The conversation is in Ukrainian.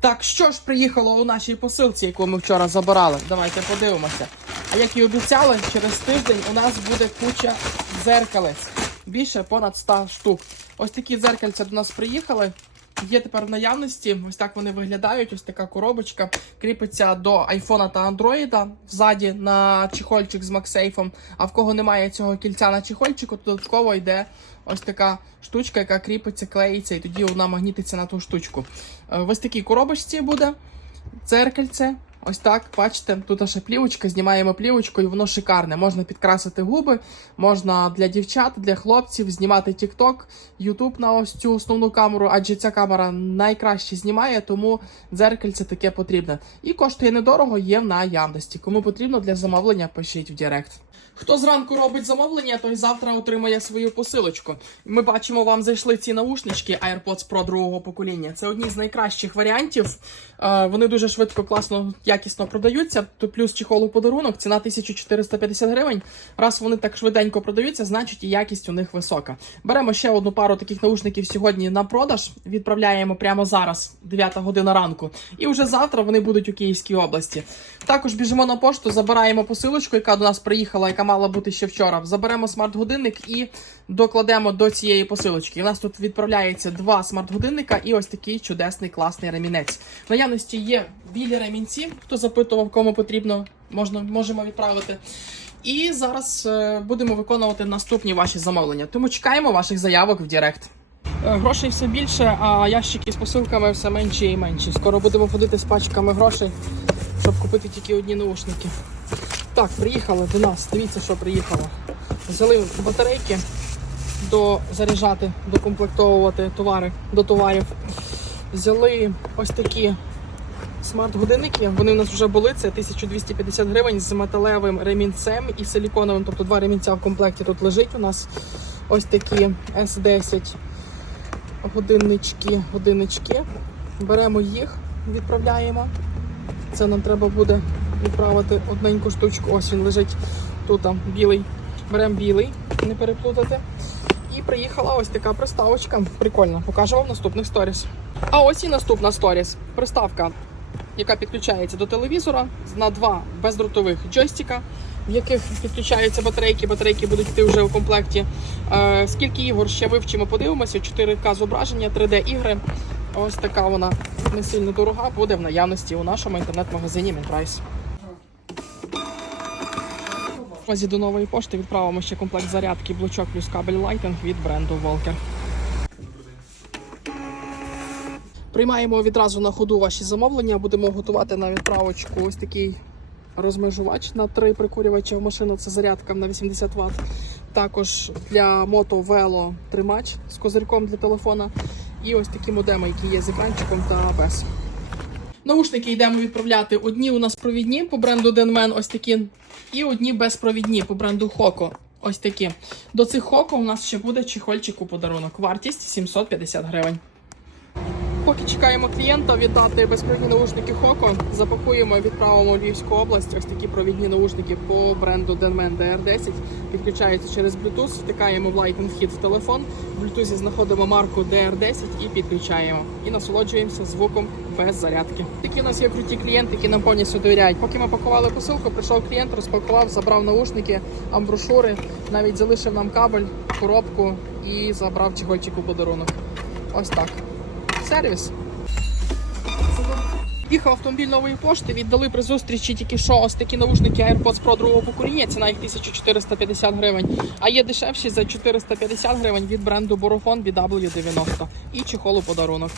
Так, що ж приїхало у нашій посилці, яку ми вчора забирали? Давайте подивимося. А як і обіцяли, через тиждень у нас буде куча дзеркалець. Більше понад 100 штук. Ось такі дзеркальця до нас приїхали. Є тепер в наявності. Ось так вони виглядають. Ось така коробочка. Кріпиться до айфона та андроїда взаді на чехольчик з максейфом. А в кого немає цього кільця на чехольчику, то додатково йде ось така штучка, яка кріпиться, клеїться, і тоді вона магнітиться на ту штучку. Е, ось такій коробочці буде дзеркальце. Ось так, бачите, тут ще плівочка, знімаємо плівочку, і воно шикарне. Можна підкрасити губи, можна для дівчат, для хлопців знімати TikTok, YouTube на ось цю основну камеру, адже ця камера найкраще знімає, тому дзеркальце таке потрібне. І коштує недорого, є в наявності. Кому потрібно для замовлення, пишіть в Директ. Хто зранку робить замовлення, той завтра отримає свою посилочку. Ми бачимо, вам зайшли ці наушнички AirPods Pro другого покоління. Це одні з найкращих варіантів. Е, Вони дуже швидко, класно, якісно продаються. Тут плюс чехол подарунок, ціна 1450 гривень. Раз вони так швиденько продаються, значить і якість у них висока. Беремо ще одну пару таких наушників сьогодні на продаж. Відправляємо прямо зараз, 9 година ранку. І вже завтра вони будуть у Київській області. Також біжимо на пошту, забираємо посилочку, яка до нас приїхала, яка мала бути ще вчора. Заберемо смарт-годинник і докладемо до цієї посилочки. У нас тут відправляється два смарт-годинника і ось такий чудесний класний ремінець. В наявності є білі ремінці. Хто запитував, кому потрібно, можна можемо відправити. І зараз е, будемо виконувати наступні ваші замовлення. Тому чекаємо ваших заявок в Директ. Е, Грошей все більше, а ящики з посилками все менші і менші. Скоро будемо ходити з пачками грошей, щоб купити тільки одні наушники. Так, приїхали до нас. Дивіться, що приїхало. Взяли батарейки до заряджати, докомплектовувати товари до товарів. Взяли ось такі смарт-годинники. Вони у нас вже були. Це 1250 гривень з металевим ремінцем і силіконовим. Тобто два ремінця в комплекті тут лежить. У нас ось такі S10 годиннички, годиннички. Беремо їх, відправляємо. Це нам треба буде відправити одненьку штучку. Ось він лежить тут там, білий. Беремо білий, не переплутати. І приїхала ось така приставочка. Прикольно, покажу вам в наступних сторіс. А ось і наступна сторіс. Приставка, яка підключається до телевізора на два бездротових джойстика, в яких підключаються батарейки. Батарейки будуть йти вже у комплекті. Е, скільки ігор ще вивчимо, подивимося. 4К зображення, 3D ігри. Ось така вона не сильно дорога, буде в наявності у нашому інтернет-магазині Мінпрайс. Возі до нової пошти відправимо ще комплект зарядки блочок плюс кабель лайтинг від бренду Волкер. Приймаємо відразу на ходу ваші замовлення. Будемо готувати на відправочку ось такий розмежувач на три прикурювача в машину. Це зарядка на 80 Вт. Також для мото вело тримач з козирьком для телефона. І ось такі модеми, які є з екранчиком та без. Наушники йдемо відправляти. Одні у нас провідні по бренду Denman, ось такі, і одні безпровідні по бренду Хоко. Ось такі. До цих Хоко у нас ще буде чехольчик у подарунок. Вартість 750 гривень. Поки чекаємо клієнта віддати безпровідні наушники Хоко, запакуємо відправимо у Львівську область. Ось такі провідні наушники по бренду Denman DR10. Підключаються через Bluetooth, втикаємо в Lightning вхід в телефон. В Bluetooth знаходимо марку DR10 і підключаємо. І насолоджуємося звуком без зарядки. Такі у нас є круті клієнти, які нам повністю довіряють. Поки ми пакували посилку, прийшов клієнт, розпакував, забрав наушники, амброшури, навіть залишив нам кабель, коробку і забрав чехольчик у подарунок. Ось так. Сервіс. Їхав автомобіль нової пошти, віддали при зустрічі тільки що ось такі наушники AirPods Pro другого покоління, ціна їх 1450 гривень. А є дешевші за 450 гривень від бренду Borofon BW90 і чехол у подарунок.